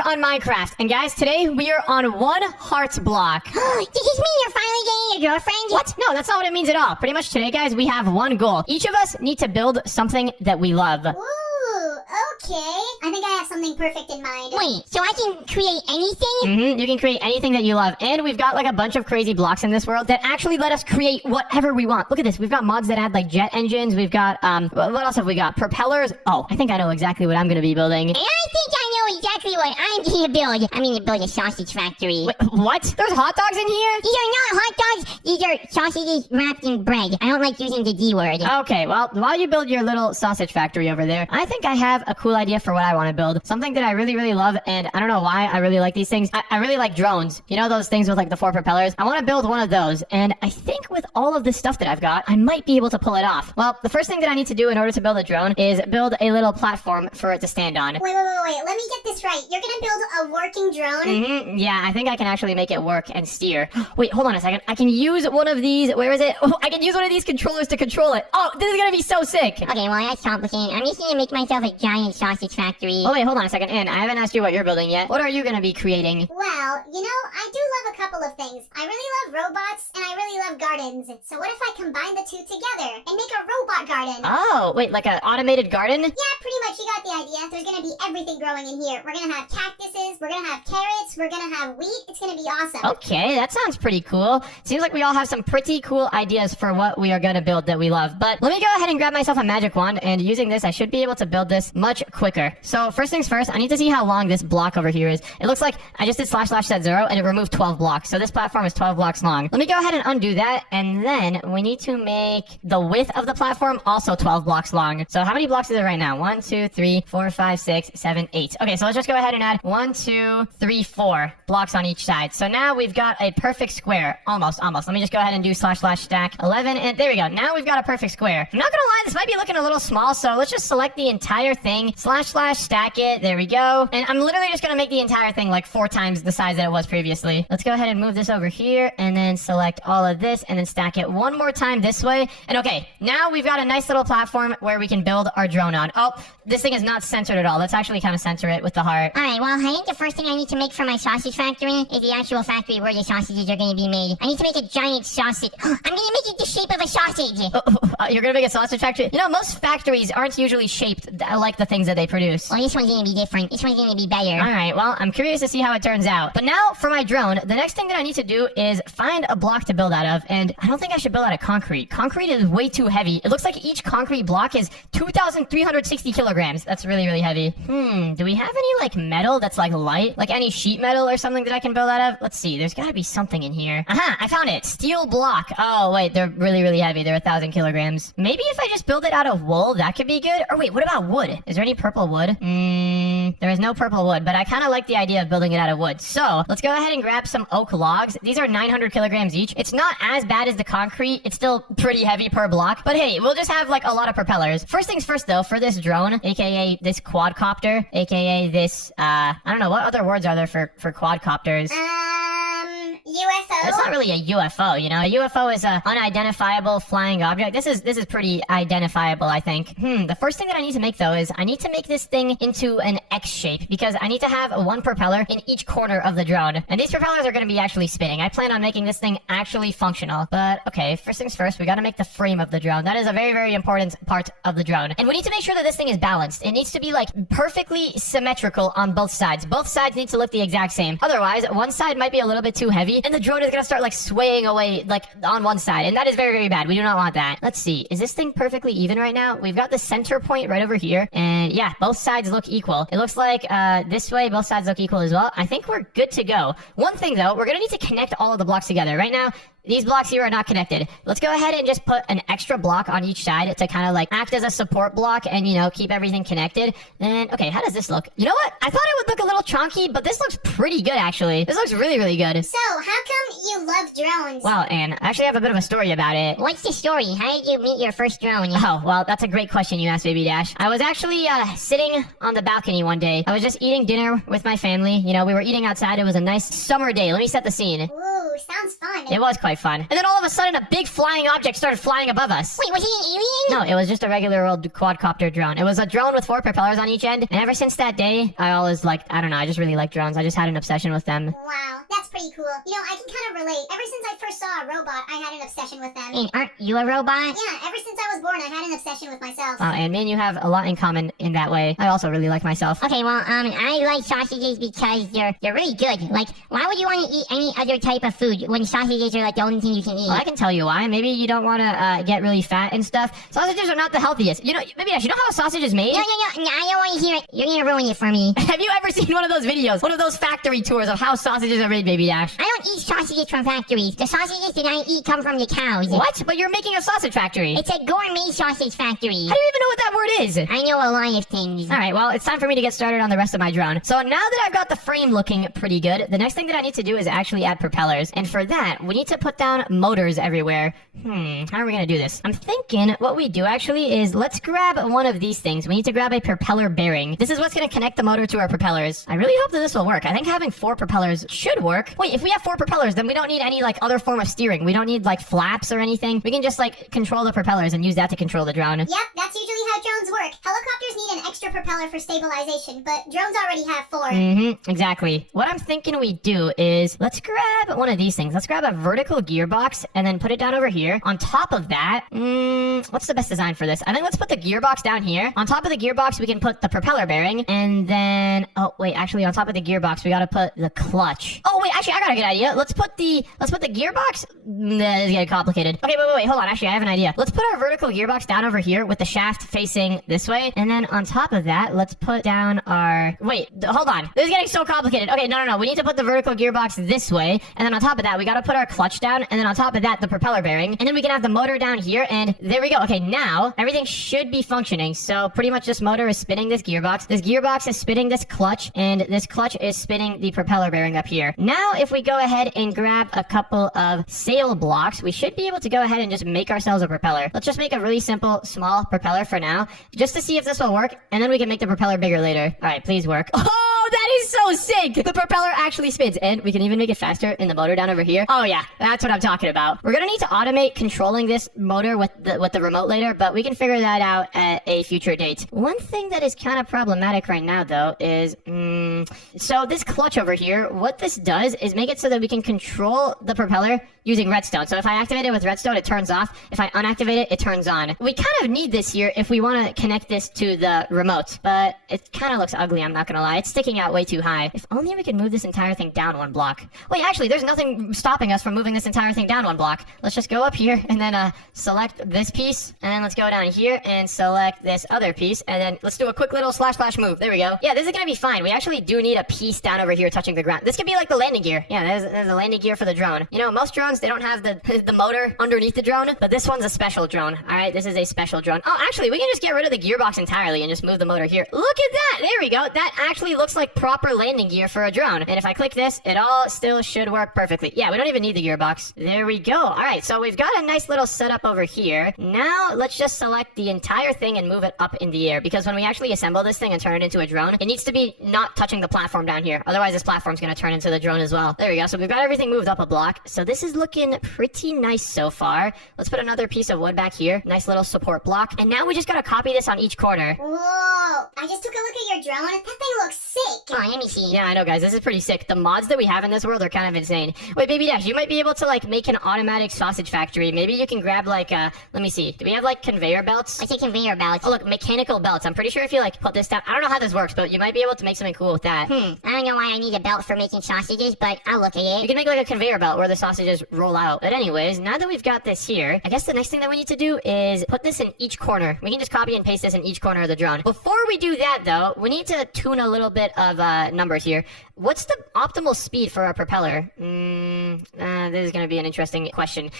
back on Minecraft, and guys, today we are on one heart block. Does this mean you're finally getting your girlfriend? What? No, that's not what it means at all. Pretty much today, guys, we have one goal. Each of us need to build something that we love. Ooh, okay. I think I have something perfect in mind. Wait, so I can create anything? You can create anything that you love, and we've got like a bunch of crazy blocks in this world that actually let us create whatever we want. Look at this. We've got mods that add like jet engines. We've got, what else have we got? Propellers. Oh, I think I know exactly what I'm going to be building. And I think I know exactly what I'm going to build. I'm going to build a sausage factory. Wait, what? There's hot dogs in here? These are not hot dogs. These are sausages wrapped in bread. I don't like using the D word. Okay, well, while you build your little sausage factory over there, I think I have a cool idea for what I want to build. Something that I really, really love, and I don't know why I really like these things. I really like drones. You know those things with like the 4 propellers? I want to build one of those, and I think with all of this stuff that I've got, I might be able to pull it off. Well, the first thing that I need to do in order to build a drone is build a little platform for it to stand on. Wait. Let me get this right. You're gonna build a working drone? Yeah, I think I can actually make it work and steer. Wait, hold on a second. I can use one of these. Where is it? Oh, I can use one of these controllers to control it. Oh, this is gonna be so sick. Okay, well, that's complicated. I'm just gonna make myself a giant sausage factory. Oh, wait, hold on a second. Ann, I haven't asked you what you're building yet. What are you gonna be creating? Well, you know, I do love a couple of things. I really love robots, and I really love gardens. So what if I combine the two together and make a robot garden? Oh, wait, like an automated garden? Yeah, pretty much. You got the idea. There's gonna be everything growing in here. We're gonna have cactuses, we're gonna have carrots, we're gonna have wheat. It's gonna be awesome. Okay, that sounds pretty cool. Seems like we all have some pretty cool ideas for what we are gonna build that we love. But let me go ahead and grab myself a magic wand, and using this, I should be able to build this much quicker. So first things first, I need to see how long this block over here is. It looks like I just did / set 0, and it removed 12 blocks. So this platform is 12 blocks long. Let me go ahead and undo that, and then we need to make the width of the platform also 12 blocks long. So how many blocks is it right now? 1, 2, 3, 4, 5, 6, 7, 8. Okay, so let's just go ahead and add 1, 2, 3, 4 blocks on each side. So now we've got a perfect square. Almost. Let me just go ahead and do / stack 11, and there we go. Now we've got a perfect square. I'm not gonna lie, this might be looking a little small, so let's just select the entire thing, / stack it. There we go. And I'm literally just gonna make the entire thing like 4 times the size that it was previously. Let's go ahead and move this over here, and then select all of this, and then stack it one more time this way. And okay, now we've got a nice little platform where we can build our drone on. Oh, this thing is not centered at all. Let's actually kind of center it with the heart. Alright, well, I think the first thing I need to make for my sausage factory is the actual factory where the sausages are going to be made. I need to make a giant sausage. I'm going to make it the shape of a sausage. You're gonna make a sausage factory? You know, most factories aren't usually shaped like the things that they produce. Well, this one's going to be different. This one's going to be better. Alright, well, I'm curious to see how it turns out. But now, for my drone, the next thing that I need to do is find a block to build out of, and I don't think I should build out of concrete. Concrete is way too heavy. It looks like each concrete block is 2,360 kilograms. That's really, really heavy. Do we have any, like, metal that's, like, light? Like any sheet metal or something that I can build out of? Let's see. There's gotta be something in here. Aha! I found it! Steel block. Oh, wait. They're really, really heavy. They're 1,000 kilograms. Maybe if I just build it out of wool, that could be good? Or wait, what about wood? Is there any purple wood? There is no purple wood, but I kind of like the idea of building it out of wood. So, let's go ahead and grab some oak logs. These are 900 kilograms each. It's not as bad as the concrete. It's still pretty heavy per block. But hey, we'll just have, like, a lot of propellers. First things first, though, for this drone, aka this quadcopter, aka this, I don't know, what other words are there for quadcopters? UFO? It's not really a UFO, you know? A UFO is a unidentifiable flying object. This is pretty identifiable, I think. The first thing that I need to make, though, is I need to make this thing into an X shape, because I need to have one propeller in each corner of the drone. And these propellers are going to be actually spinning. I plan on making this thing actually functional. But, okay, first things first, we got to make the frame of the drone. That is a very, very important part of the drone. And we need to make sure that this thing is balanced. It needs to be, like, perfectly symmetrical on both sides. Both sides need to look the exact same. Otherwise, one side might be a little bit too heavy, and the drone is gonna start like swaying away like on one side, and that is very, very bad. We do not want that. Let's see, is this thing perfectly even right now? We've got the center point right over here, and yeah, both sides look equal. It looks like this way both sides look equal as well. I think we're good to go. One thing though, we're gonna need to connect all of the blocks together. Right now, these blocks here are not connected. Let's go ahead and just put an extra block on each side to kind of like act as a support block and, you know, keep everything connected. And, okay, how does this look? You know what? I thought it would look a little chonky, but this looks pretty good, actually. This looks really, really good. So, how come you love drones? Wow, Ann, I actually have a bit of a story about it. What's the story? How did you meet your first drone? Oh, well, that's a great question you asked, Baby Dash. I was actually sitting on the balcony one day. I was just eating dinner with my family. You know, we were eating outside. It was a nice summer day. Let me set the scene. Ooh. Ooh, sounds fun. It was quite fun. And then all of a sudden, a big flying object started flying above us. Wait, was he an alien? No, it was just a regular old quadcopter drone. It was a drone with 4 propellers on each end. And ever since that day, I always liked, I don't know, I just really like drones. I just had an obsession with them. Wow, that's pretty cool. You know, I can kind of relate. Ever since I first saw a robot, I had an obsession with them. And aren't you a robot? Yeah, ever since I was born, I had an obsession with myself. Oh, and me and you have a lot in common in that way. I also really like myself. Okay, well, I like sausages because they're really good. Like, why would you want to eat any other type of food when sausages are like the only thing you can eat? Well, I can tell you why. Maybe you don't want to get really fat and stuff. Sausages are not the healthiest. You know, maybe you know how a sausage is made? No, I don't want to hear it. You're gonna ruin it for me. Have you ever seen one of those videos? One of those factory tours of how sausages are made, Baby Dash? I don't eat sausages from factories. The sausages that I eat come from the cows. What? But you're making a sausage factory. It's a gourmet sausage factory. How do you even know what that word is? I know a lot of things. Alright, well, it's time for me to get started on the rest of my drone. So now that I've got the frame looking pretty good, the next thing that I need to do is actually add propellers. And for that, we need to put down motors everywhere. How are we gonna do this? I'm thinking what we do actually is let's grab one of these things. We need to grab a propeller bearing. This is what's gonna connect the motor to our propellers. I really hope that this will work. I think having 4 propellers should work. Wait, if we have 4 propellers, then we don't need any like other form of steering. We don't need like flaps or anything. We can just like control the propellers and use that to control the drone. Yep, that's usually how drones work. Helicopters need an extra propeller for stabilization, but drones already have 4. Exactly. What I'm thinking we do is let's grab one of these things. Let's grab a vertical gearbox and then put it down over here. On top of that, what's the best design for this? I think let's put the gearbox down here. On top of the gearbox, we can put the propeller bearing, and then oh wait, actually on top of the gearbox, we gotta put the clutch. Oh wait, actually I got a good idea. Let's put the gearbox. Nah, this is getting complicated. Okay, wait, hold on. Actually, I have an idea. Let's put our vertical gearbox down over here with the shaft facing this way, and then on top of that, let's put down our. Wait, hold on. This is getting so complicated. Okay, no. We need to put the vertical gearbox this way, and then on top of that, we gotta put our clutch down, and then on top of that, the propeller bearing, and then we can have the motor down here, and there we go. Okay, now everything should be functioning. So pretty much this motor is spinning this gearbox is spinning this clutch, and this clutch is spinning the propeller bearing up here. Now, if we go ahead and grab a couple of sail blocks, we should be able to go ahead and just make ourselves a propeller. Let's just make a really simple, small propeller for now, just to see if this will work, and then we can make the propeller bigger later. All right, please work. Oh, that is so sick! The propeller actually spins, and we can even make it faster in the motor down over here. Oh yeah, that's what I'm talking about. We're gonna need to automate controlling this motor with the remote later, but we can figure that out at a future date. One thing that is kind of problematic right now, though, is so this clutch over here, what this does is make it so that we can control the propeller using redstone. So if I activate it with redstone, it turns off. If I unactivate it, it turns on. We kind of need this here if we want to connect this to the remote, but it kind of looks ugly, I'm not gonna lie. It's sticking out way too high. If only we could move this entire thing down 1 block. Wait, actually, there's nothing stopping us from moving this entire thing down 1 block. Let's just go up here and then select this piece, and then let's go down here and select this other piece, and then let's do a quick little slash move. There we go. Yeah, this is gonna be fine. We actually do need a piece down over here touching the ground. This could be like the landing gear. Yeah, there's a landing gear for the drone. You know, most drones, they don't have the motor underneath the drone, but this one's a special drone. All right, this is a special drone. Oh, actually, we can just get rid of the gearbox entirely and just move the motor here. Look at that! There we go. That actually looks like proper landing gear for a drone. And if I click this, it all still should work perfectly. Yeah, we don't even need the gearbox. There we go. All right, so we've got a nice little setup over here. Now, let's just select the entire thing and move it up in the air, because when we actually assemble this thing and turn it into a drone, it needs to be not touching the platform down here. Otherwise, this platform's gonna turn into the drone as well. There we go. So we've got everything moved up a block. So this is looking pretty nice so far. Let's put another piece of wood back here. Nice little support block. And now we just gotta copy this on each corner. Whoa, I just took a look at your drone. That thing looks sick. Come on, let me see. Yeah, I know, guys. This is pretty sick. The mods that we have in this world are kind of insane. Wait, Baby Dash, you might be able to, like, make an automatic sausage factory. Maybe you can grab, like, let me see. Do we have, like, conveyor belts? I say conveyor belts. Oh, look, mechanical belts. I'm pretty sure if you, like, put this down... I don't know how this works, but you might be able to make something cool with that. I don't know why I need a belt for making sausages, but I'll look at You it. can make, like, a conveyor belt where the sausages roll out. But anyways, now that we've got this here, I guess the next thing that we need to do is put this in each corner. We can just copy and paste this in each corner of the drone. Before we do that, though, we need to tune a little bit of numbers here. What's the optimal speed for our propeller? This is going to be an interesting question.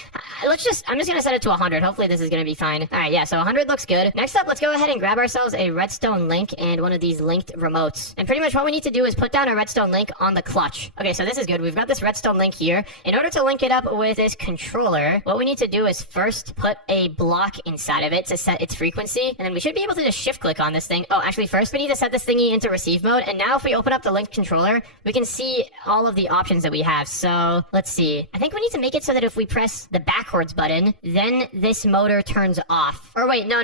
I'm just going to set it to 100. Hopefully this is going to be fine. All right, yeah, so 100 looks good. Next up, let's go ahead and grab ourselves a redstone link and one of these linked remotes. And pretty much what we need to do is put down a redstone link on the clutch. Okay, so this is good. We've got this redstone link here. In order to link it up with this controller, what we need to do is first put a block inside of it to set its frequency, and then we should be able to just shift click on this thing. Oh, actually, first we need to set this thingy into receive mode, and now if we open up the linked controller, we can see all of the options that we have. So let's see. I think we need to make it so that if we press the backwards button, then this motor turns off. Or wait, no.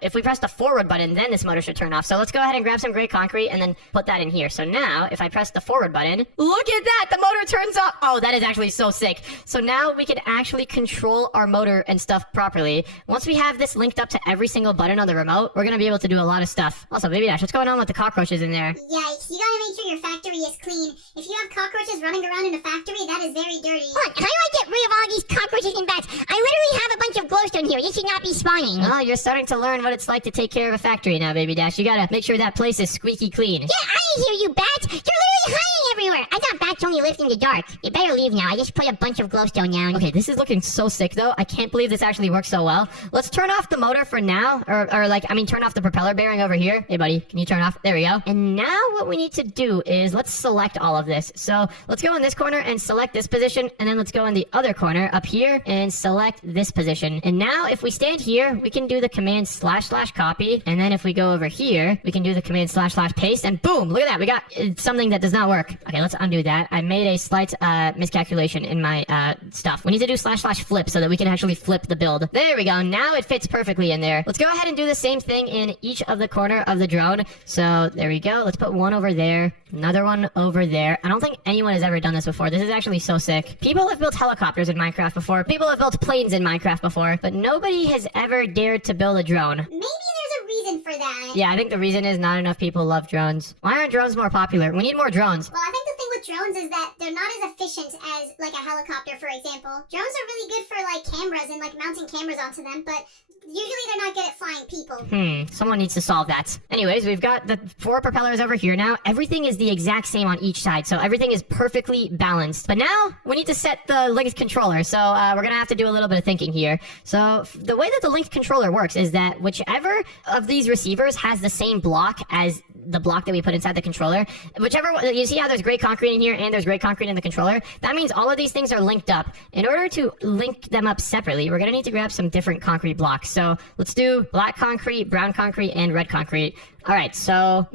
If we press the forward button, then this motor should turn off. So let's go ahead and grab some gray concrete and then put that in here. So now, if I press the forward button, look at that! The motor turns off! Oh, that is actually so sick. So now we can actually control our motor and stuff properly. Once we have this linked up to every single button on the remote, we're gonna be able to do a lot of stuff. Also, Baby Dash, what's going on with the cockroaches in there? Yikes, you gotta make sure your factory is clean. If you have cockroaches running around in a factory, that is very dirty. Look, how do I get rid of all these cockroaches and bats? I literally have a bunch of glowstone here. They should not be spawning. Oh, you're starting to learn what it's like to take care of a factory now, Baby Dash. You gotta make sure that place is squeaky clean. Get out of here, you bats! You're literally hiding everywhere! I thought bats only lived in the dark. You better leave now. I just put a bunch of glowstone down. Okay, this is looking so sick, though. I can't believe this actually works so well. Let's turn off the motor for now, turn off the propeller bearing over here. Hey, buddy, can you turn off? There we go. And now what we need to do is let's select all of this. So let's go in this corner and select this position, and then let's go in the other corner up here and select this position. And now if we stand here, we can do the command / copy, and then if we go over here, we can do the command / paste, and boom, look at that. We got something that does not work. Okay, let's undo that. I made a slight miscalculation in my stuff. We need to do / flip so that we can actually flip the build. There we go. Now it fits perfectly in there. Let's go ahead and do the same thing in each of the corner of the drone. So there we go. Let's put one over there, another one over there. I don't think anyone has ever done this before. This is actually so sick. People have built helicopters in Minecraft before. People have built planes in Minecraft before, but nobody has ever dared to build a drone. Maybe there's a reason for that. Yeah, I think the reason is not enough people love drones. Why aren't drones more popular? We need more drones. Well, I think the thing with drones is that they're not as efficient as, like, a helicopter, for example. Drones are really good for, like, cameras and, like, mounting cameras onto them, but usually they're not good at flying people. Someone needs to solve that. Anyways, we've got the 4 propellers over here now. Everything is the exact same on each side, so everything is perfectly balanced. But now, we need to set the linked controller, so we're gonna have to do a little bit of thinking here. So, the way that the linked controller works is that whichever of these receivers has the same block as the block that we put inside the controller, whichever one, you see how there's gray concrete in here and there's gray concrete in the controller? That means all of these things are linked up. In order to link them up separately, we're gonna need to grab some different concrete blocks. So let's do black concrete, brown concrete, and red concrete. All right, so,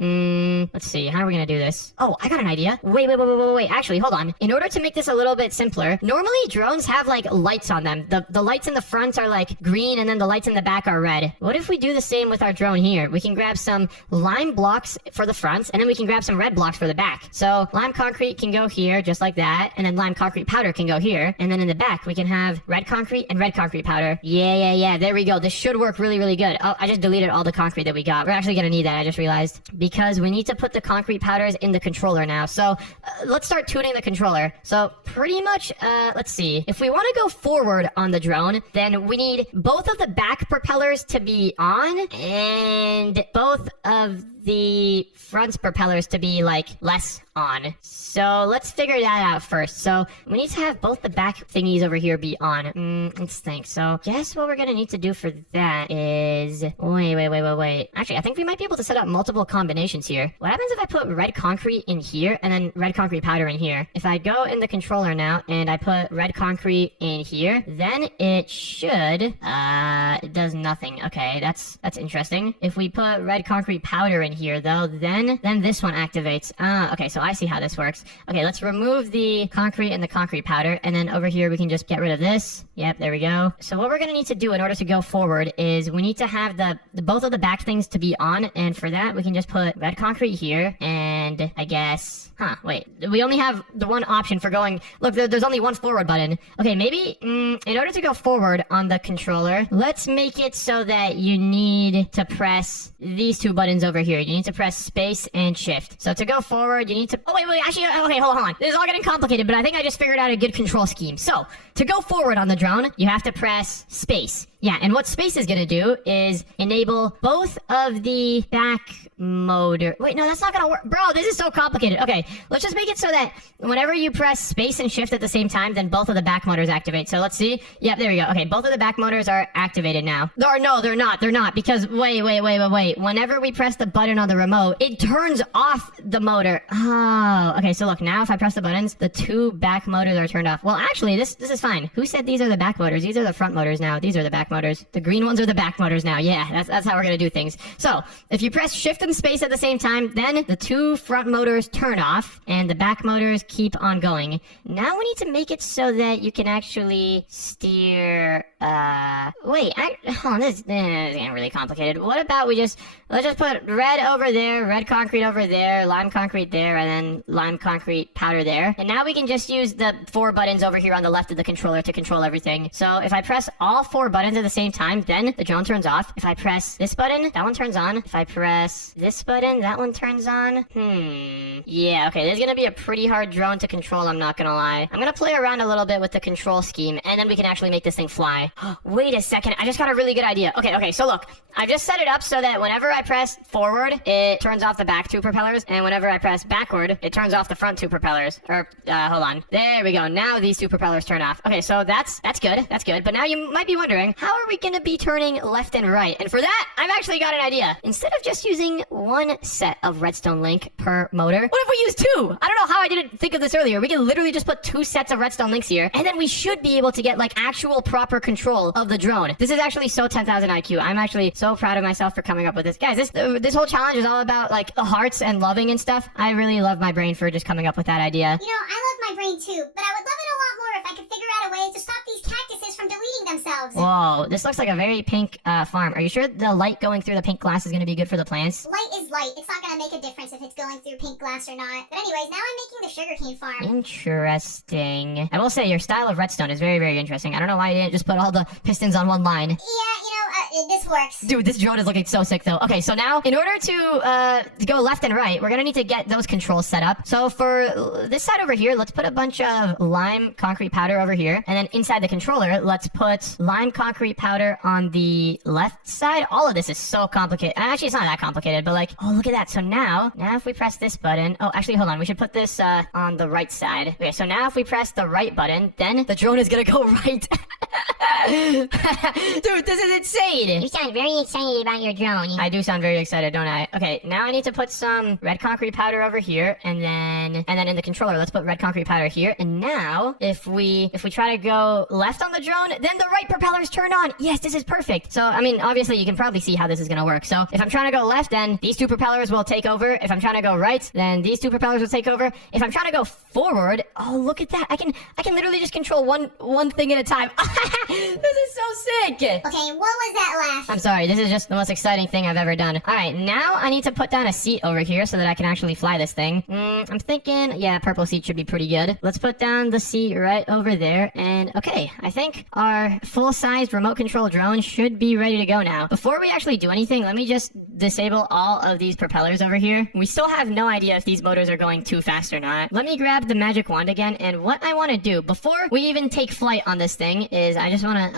let's see. How are we going to do this? Oh, I got an idea. Wait. Actually, hold on. In order to make this a little bit simpler, normally drones have, like, lights on them. The lights in the front are, like, green, and then the lights in the back are red. What if we do the same with our drone here? We can grab some lime blocks for the front, and then we can grab some red blocks for the back. So, lime concrete can go here, just like that, and then lime concrete powder can go here, and then in the back, we can have red concrete and red concrete powder. Yeah. There we go. This should work really, really good. Oh, I just deleted all the concrete that we got. We're actually going to need that. I just realized, because we need to put the concrete powders in the controller now. So let's start tuning the controller. So pretty much, let's see. If we want to go forward on the drone, then we need both of the back propellers to be on and both of the front propellers to be, like, less on. So let's figure that out first. So we need to have both the back thingies over here be on. Let's think. So guess what we're gonna need to do for that is... Wait. Actually, I think we might be able to set up multiple combinations here. What happens if I put red concrete in here and then red concrete powder in here? If I go in the controller now and I put red concrete in here, then it should... it does nothing. Okay, that's interesting. If we put red concrete powder in here, though, then this one activates. Okay, so I see how this works. Okay, let's remove the concrete and the concrete powder, and then over here we can just get rid of this. Yep, there we go. So what we're gonna need to do in order to go forward is we need to have the both of the back things to be on, and for that we can just put red concrete here, and I guess... wait. We only have the one option for going... Look, there's only one forward button. Okay, maybe, in order to go forward on the controller, let's make it so that you need to press these 2 buttons over here. You need to press space and shift. So to go forward, you need to... Oh, wait, actually, okay, hold on. This is all getting complicated, but I think I just figured out a good control scheme. So, to go forward on the drone, you have to press space. Yeah, and what space is gonna do is enable both of the back motor... Wait, no, that's not gonna work. Bro, this is so complicated. Okay, let's just make it so that whenever you press space and shift at the same time, then both of the back motors activate. So let's see. Yep, there we go. Okay, both of the back motors are activated now. No, they're not. They're not, because wait. Whenever we press the button on the remote, it turns off the motor. Oh, okay, so look, now if I press the buttons, the 2 back motors are turned off. Well, actually, this is fine. Who said these are the back motors? These are the front motors now. These are the back back motors. The green ones are the back motors now. Yeah, that's how we're gonna do things. So if you press shift and space at the same time, then the 2 front motors turn off and the back motors keep on going. Now we need to make it so that you can actually steer, hold on, this is getting really complicated. What about let's just put red over there, red concrete over there, lime concrete there, and then lime concrete powder there. And now we can just use the 4 buttons over here on the left of the controller to control everything. So if I press all 4 buttons at the same time, then the drone turns off. If I press this button, that one turns on. If I press this button, that one turns on. Yeah, okay, this is gonna be a pretty hard drone to control, I'm not gonna lie. I'm gonna play around a little bit with the control scheme, and then we can actually make this thing fly. Wait a second, I just got a really good idea. Okay, so look, I've just set it up so that whenever I press forward, it turns off the back 2 propellers, and whenever I press backward, it turns off the front 2 propellers. Hold on. There we go. Now these 2 propellers turn off. Okay, so that's good. But now you might be wondering, how are we gonna be turning left and right? And for that, I've actually got an idea. Instead of just using 1 set of redstone link per motor, what if we use 2? I don't know how I didn't think of this earlier. We can literally just put 2 sets of redstone links here, and then we should be able to get like actual proper control of the drone. This is actually so 10,000 IQ. I'm actually so proud of myself for coming up with this. Guys, this whole challenge is all about like the hearts and loving and stuff. I really love my brain for just coming up with that idea. You know, I love my brain too, but I would love it a lot more if I could figure out a way to stop these cactuses from deleting themselves. Whoa, this looks like a very pink farm. Are you sure the light going through the pink glass is going to be good for the plants? Light is light. It's not going to make a difference if it's going through pink glass or not. But anyways, now I'm making the sugarcane farm. Interesting. I will say your style of redstone is very, very interesting. I don't know why you didn't just put all the pistons on one line. Yeah, you know, this works. Dude, this drone is looking so sick though. Okay, so now in order to go left and right, we're gonna need to get those controls set up. So for this side over here, let's put a bunch of lime concrete powder over here. And then inside the controller, let's put lime concrete powder on the left side. All of this is so complicated. Actually, it's not that complicated, but like, oh, look at that. So now if we press this button, oh, actually, hold on. We should put this on the right side. Okay, so now if we press the right button, then the drone is gonna go right. Dude, this is insane. You sound very excited about your drone. I do sound very excited, don't I? Okay, now I need to put some red concrete powder over here, and then in the controller, let's put red concrete powder here. And now, if we try to go left on the drone, then the right propellers turn on. Yes, this is perfect. So, I mean, obviously, you can probably see how this is gonna work. So, if I'm trying to go left, then these 2 propellers will take over. If I'm trying to go right, then these 2 propellers will take over. If I'm trying to go forward, oh, look at that. I can literally just control one thing at a time. This is so sick. Okay, what was that laugh? I'm sorry, this is just the most exciting thing I've ever done. Alright, now I need to put down a seat over here so that I can actually fly this thing. I'm thinking, yeah, purple seat should be pretty good. Let's put down the seat right over there, and okay, I think our full-sized remote control drone should be ready to go now. Before we actually do anything, let me just disable all of these propellers over here. We still have no idea if these motors are going too fast or not. Let me grab the magic wand again, and what I want to do before we even take flight on this thing is I just want to,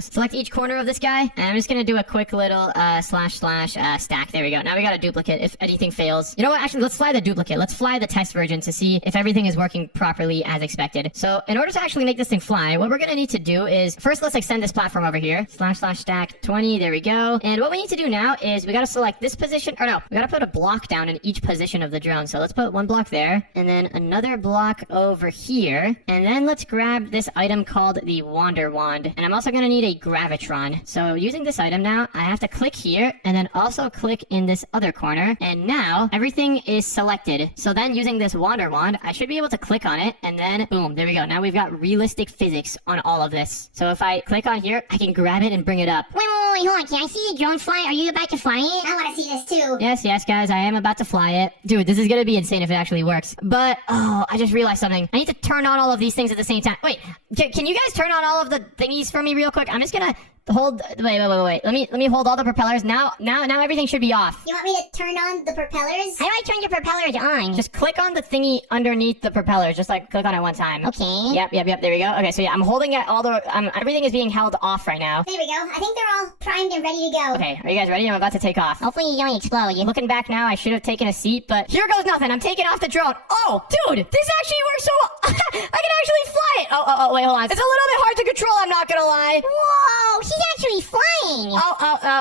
select each corner of this guy, and I'm just gonna do a quick little slash stack. There we go. Now we got a duplicate if anything fails. You know what? Actually, let's fly the duplicate. Let's fly the test version to see if everything is working properly as expected. So in order to actually make this thing fly, what we're gonna need to do is first let's extend this platform over here. Slash stack 20. There we go. And what we need to do now is we gotta select this position, or no, we gotta put a block down in each position of the drone. So let's put 1 block there, and then another block over here, and then let's grab this item called the Wander Wand. And I'm also gonna need a Gravitron. So using this item now, I have to click here, and then also click in this other corner, and now everything is selected. So then using this Wander Wand, I should be able to click on it, and then boom, there we go. Now we've got realistic physics on all of this. So if I click on here, I can grab it and bring it up. Wait, hold on. Can I see the drone fly? Are you about to fly it? I want to see this too. Yes, guys, I am about to fly it. Dude, this is gonna be insane if it actually works. But, oh, I just realized something. I need to turn on all of these things at the same time. Wait, can you guys turn on all of the thingies for me real quick? I'm just gonna hold, wait. Let me hold all the propellers. Now everything should be off. You want me to turn on the propellers? How do I turn the propellers on? Just click on the thingy underneath the propellers. Just like click on it one time. Okay. Yep. There we go. Okay, so yeah, I'm holding it everything is being held off right now. There we go. I think they're all primed and ready to go. Okay, are you guys ready? I'm about to take off. Hopefully you don't explode. Looking back now, I should have taken a seat, but here goes nothing. I'm taking off the drone. Oh, dude, this actually works so well. I can actually fly it. Oh, wait, hold on. It's a little bit hard to control, I'm not gonna lie. Whoa, he's actually flying.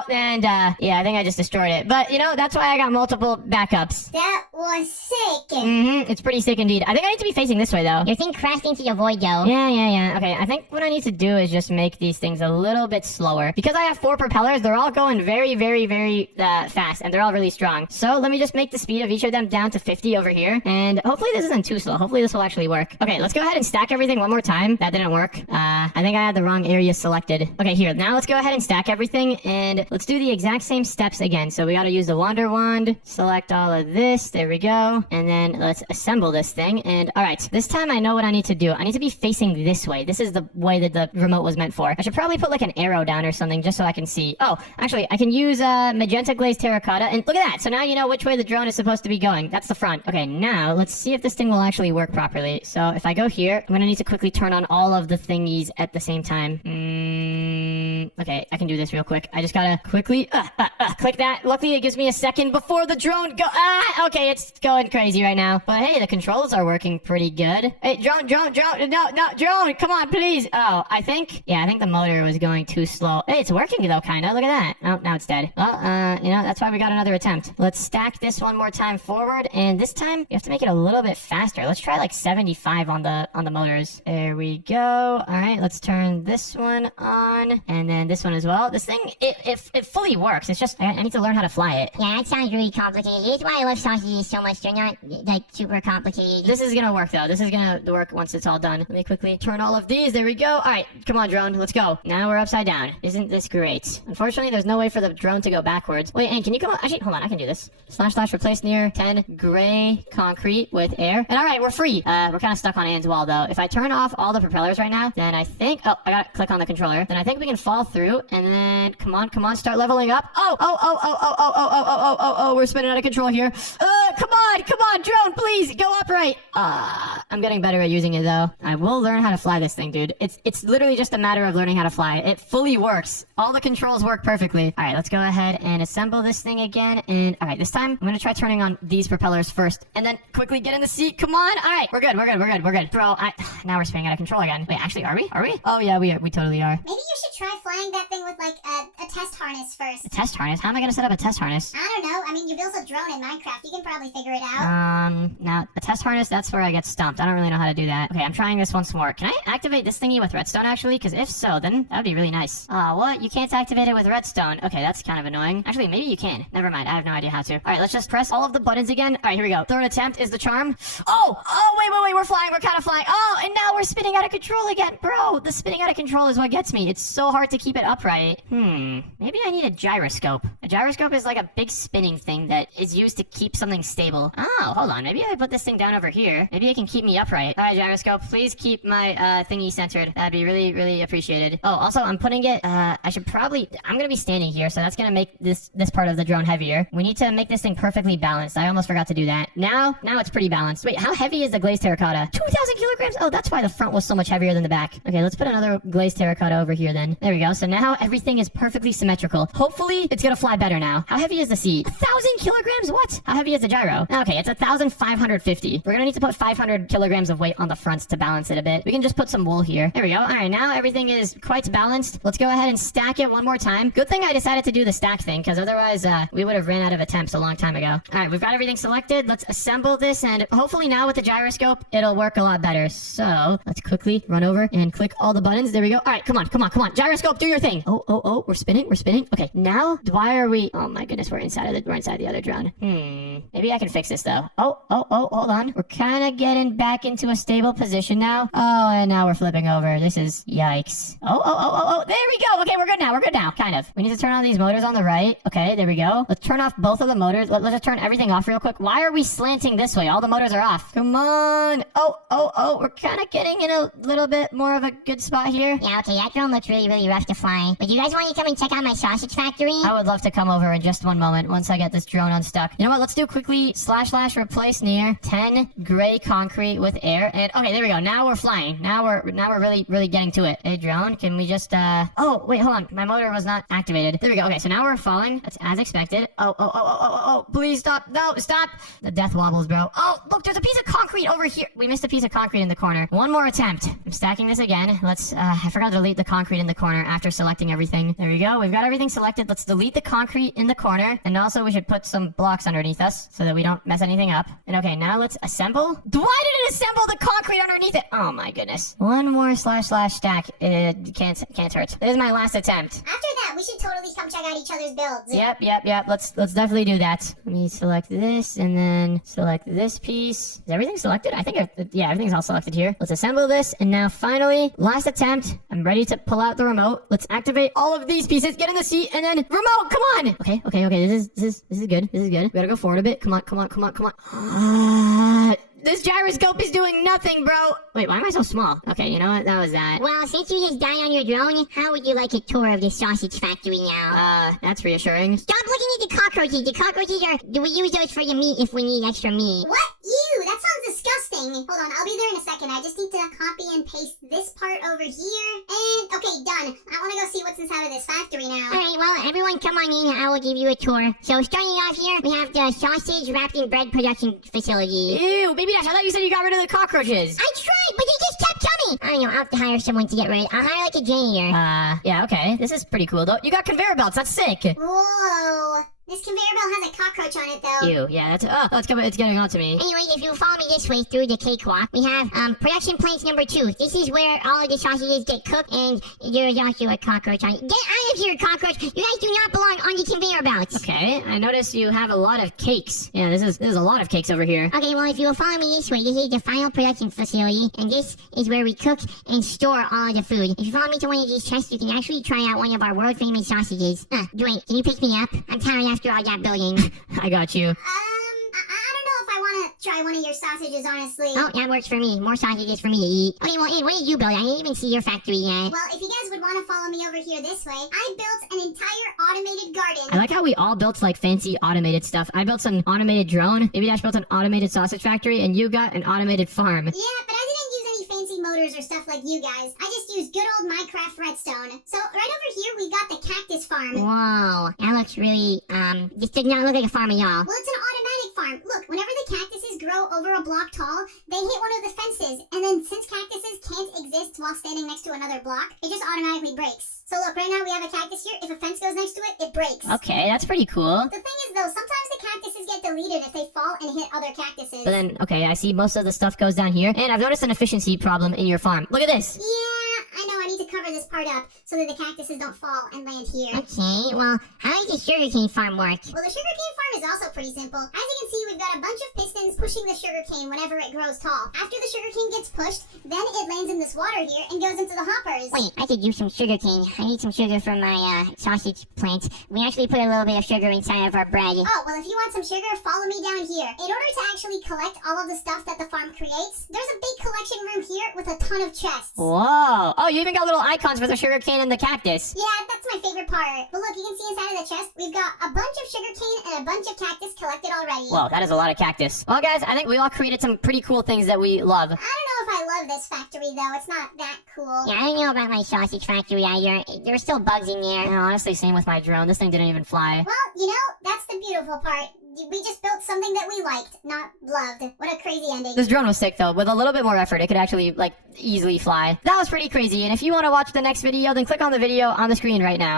And yeah, I think I just destroyed it. But, that's why I got multiple backups. That was sick. It's pretty sick indeed. I think I need to be facing this way, though. Your thing crashed into the void, though. Yeah. Okay, I think what I need to do is just make these things a little bit slower. Because I have 4 propellers, they're all going very, very, very fast, and they're all really strong. So let me just make the speed of each of them down to 50 over here, and hopefully this isn't too slow. Hopefully this will actually work. Okay, let's go ahead and stack everything one more time. That didn't work. I think I had the wrong area selected. Okay, here. Now let's go ahead and stack everything, and let's do the exact same steps again. So we gotta use the Wander Wand, select all of this. There we go. And then let's assemble this thing. And all right, this time I know what I need to do. I need to be facing this way. This is the way that the remote was meant for. I should probably put like an arrow down or something just so I can see. Oh, actually, I can use magenta glazed terracotta. And look at that. So now you know which way the drone is supposed to be going. That's the front. Okay, now let's see if this thing will actually work properly. So if I go here, I'm gonna need to quickly turn on all of the thingies at the same time. Okay, I can do this real quick. I just gotta quickly click that. Luckily, it gives me a second before the drone go. Okay, it's going crazy right now. But hey, the controls are working pretty good. Hey, drone, no, drone, come on, please. Oh, I think the motor was going too slow. Hey, it's working though, kinda. Look at that. Oh, now it's dead. Well, that's why we got another attempt. Let's stack this one more time forward, and this time you have to make it a little bit faster. Let's try like 75 on the motors. There we go. All right, let's turn this one on, and then this one as well. This thing, it fully works. It's just I need to learn how to fly it. Yeah, that sounds really complicated. Here's why I love sausages so much. They're not, like, super complicated. This is gonna work, though. This is gonna work once it's all done. Let me quickly turn all of these. There we go. All right, come on, drone. Let's go. Now we're upside down. Isn't this great? Unfortunately, there's no way for the drone to go backwards. Wait, and can you come on? Actually, hold on. I can do this. / replace near 10 gray concrete with air. And all right, we're free. We're kind of stuck on Anne's wall, though. If I turn off all the propellers right now, then I think... Oh, I gotta click on the controller. Then I think we can fall through, and then... Come on, start leveling up. Oh, we're spinning out of control here. Come on, drone, please, go upright. I'm getting better at using it, though. I will learn how to fly this thing, dude. It's literally just a matter of learning how to fly. It fully works. All the controls work perfectly. All right, let's go ahead and assemble this thing again. And all right, this time I'm gonna try turning on these propellers first, and then quickly get in the seat. Come on. All right, we're good. Bro, now we're spinning out of control again. Wait, actually, are we? Oh yeah, we totally are. Maybe you should try flying that thing with like a test harness first. A test harness? How am I gonna set up a test harness? I don't know. I mean, you built a drone in Minecraft. You can probably figure it out. Now a test harness, that's where I get stumped. I don't really know how to do that. Okay, I'm trying this once more. Can I activate this thingy with redstone actually? Because if so, then that would be really nice. What? You can't activate it with redstone. Okay, that's kind of annoying. Actually, maybe you can. Never mind. I have no idea how to. All right, let's just press all of the buttons again. All right, here we go. Third attempt is the charm. Oh, wait. We're flying. We're kind of flying. Oh, and now we're spinning out of control again. Bro, the spinning out of control is what gets me. It's so hard to keep it upright. Maybe I need a gyroscope. A gyroscope is like a big spinning thing that is used to keep something stable. Oh, hold on. Maybe I put this thing down over here. Maybe it can keep me upright. All right, gyroscope, please keep my thingy centered. That'd be really, really appreciated. Oh, also, I'm putting it, I'm gonna be standing here, so that's gonna make this part of the drone heavier. We need to make this thing perfectly balanced. I almost forgot to do that. Now it's pretty balanced. Wait, how heavy is the glazed terracotta? 2,000 kilograms? Oh, that's why the front was so much heavier than the back. Okay, let's put another glazed terracotta over here then. There we go. So now everything is perfectly symmetrical. Hopefully, it's gonna fly better now. How heavy is the seat? 1,000 kilograms? What? How heavy is the gyro? Okay, it's 1,550. We're gonna need to put 500 kilograms of weight on the fronts to balance it a bit. We can just put some wool here. There we go. All right, now everything is quite balanced. Let's go ahead and stack it one more time. Good thing I decided to do the stack thing, because otherwise we would have ran out of attempts a long time ago. All right, we've got everything selected. Let's assemble this, and hopefully now with the gyroscope, it'll work a lot better. So let's quickly run over and click all the buttons. There we go. All right, come on. Gyroscope, do your thing. Oh, we're spinning. Okay, now why are we? Oh my goodness, we're inside the other drone. Maybe I can fix this though. Oh, hold on. We're kind of getting back into a stable position now. Oh, and now we're flipping over. This is yikes. Oh, there we go. Okay, we're good now. Kind of. We need to turn on these motors on the right. Okay, there we go. Let's turn off both of the motors. Let's just turn everything off real quick. Why are we slanting this way? All the motors are off. Come on. Oh, we're kind of getting in a little bit more of a good spot here. Yeah, okay, that drone looks really, really rough to fly. But you guys want to come and check out my sausage factory? I would love to come over in just one moment once I get this drone unstuck. You know what? Let's do quickly / replace near 10 gray concrete with air. And okay, there we go. Now we're flying. Now we're really, really getting to it. Hey, drone, can we just Oh, wait, hold on. My motor was not activated. There we go. Okay, so now we're falling. That's as expected. Oh, please stop. No, stop. The death wobbles, bro. Oh, look, there's a piece of concrete concrete over here. We missed a piece of concrete in the corner. One more attempt. I'm stacking this again. Let's, I forgot to delete the concrete in the corner after selecting everything. There we go. We've got everything selected. Let's delete the concrete in the corner. And also we should put some blocks underneath us so that we don't mess anything up. And okay, now let's assemble. Why did it assemble the concrete underneath it? Oh my goodness. One more / stack. It can't hurt. This is my last attempt. After that, we should totally come check out each other's builds. Yep. Let's definitely do that. Let me select this and then select this piece. Is everything selected? I think, yeah, everything's all selected here. Let's assemble this. And now finally, last attempt. I'm ready to pull out the remote. Let's activate all of these pieces. Get in the seat and then remote. Come on. Okay. This is good. We gotta go forward a bit. Come on. This gyroscope is doing nothing, bro. Wait, why am I so small? Okay, you know what? That was that. Well, since you just died on your drone, how would you like a tour of the sausage factory now? That's reassuring. Stop looking at the cockroaches. The cockroaches we use those for the meat if we need extra meat. What? Ew, that sounds disgusting. Hold on, I'll be there in a second. I just need to copy and paste this part over here. And, okay, done. I want to go see what's inside of this factory now. Alright, well, everyone come on in. I will give you a tour. So, starting off here, we have the sausage wrapped in bread production facility. Ew, Baby Dash, I thought you said you got rid of the cockroaches. I tried, but they just kept coming. I don't know, I'll have to hire someone to get rid. I'll hire like a janitor. Yeah, okay. This is pretty cool, though. You got conveyor belts. That's sick. Whoa. This conveyor belt has a cockroach on it, though. Ew, yeah, it's getting on to me. Anyways, if you follow me this way through the cakewalk, we have production plants number 2. This is where all of the sausages get cooked, and there's also a cockroach on it. Get out of here, cockroach! You guys do not belong on the conveyor belts. Okay, I notice you have a lot of cakes. Yeah, this is a lot of cakes over here. Okay, well, if you will follow me this way, this is the final production facility, and this is where we cook and store all of the food. If you follow me to one of these chests, you can actually try out one of our world-famous sausages. Dwayne, can you pick me up? I'm tired after all that building. I got you. I don't know if I want to try one of your sausages, honestly. Oh, that works for me. More sausages for me to eat. Okay, well, Ed, what did you build? I didn't even see your factory yet. Well, if you guys would want to follow me over here this way, I built an entire automated garden. I like how we all built, like, fancy automated stuff. I built some automated drone. Baby Dash built an automated sausage factory, and you got an automated farm. Yeah, but I didn't use any fancy motors or stuff like you guys. I just used good old Minecraft redstone. So, right over here, we got the cactus farm. Whoa, that looks really, this does not look like a farm at all. Well, it's an automatic farm. Look, whenever the cactuses grow over a block tall, they hit one of the fences, and then since cactuses can't exist while standing next to another block, it just automatically breaks. So look, right now we have a cactus here. If a fence goes next to it, it breaks. Okay, that's pretty cool. The thing is, though, sometimes the cactuses get deleted if they fall and hit other cactuses. But then, okay, I see most of the stuff goes down here, and I've noticed an efficiency problem in your farm. Look at this. Yeah, I know. I need to cover this part up so that the cactuses don't fall and land here. Okay, well, how does the sugarcane farm work? Well, the sugarcane farm is also pretty simple. As you can see, we've got a bunch of pistons pushing the sugarcane whenever it grows tall. After the sugarcane gets pushed, then it lands in this water here and goes into the hoppers. Wait, I could use some sugarcane. I need some sugar for my, sausage plant. We actually put a little bit of sugar inside of our bread. Oh, well, if you want some sugar, follow me down here. In order to actually collect all of the stuff that the farm creates, there's a big collection room here with a ton of chests. Whoa. Oh, you even got little icons for the sugarcane and the cactus. Yeah, that's my favorite part. But look, you can see inside of the chest, we've got a bunch of sugarcane and a bunch of cactus collected already. Whoa, that is a lot of cactus. Well, guys, I think we all created some pretty cool things that we love. I don't know if I love this factory, though. It's not that cool. Yeah, I don't know about my sausage factory either. There's still bugs in there. No, honestly, same with my drone. This thing didn't even fly. Well, you know, that's the beautiful part. We just built something that we liked, not loved. What a crazy ending. This drone was sick, though. With a little bit more effort, it could actually, like, easily fly. That was pretty crazy, and if you want to watch the next video, then click on the video on the screen right now.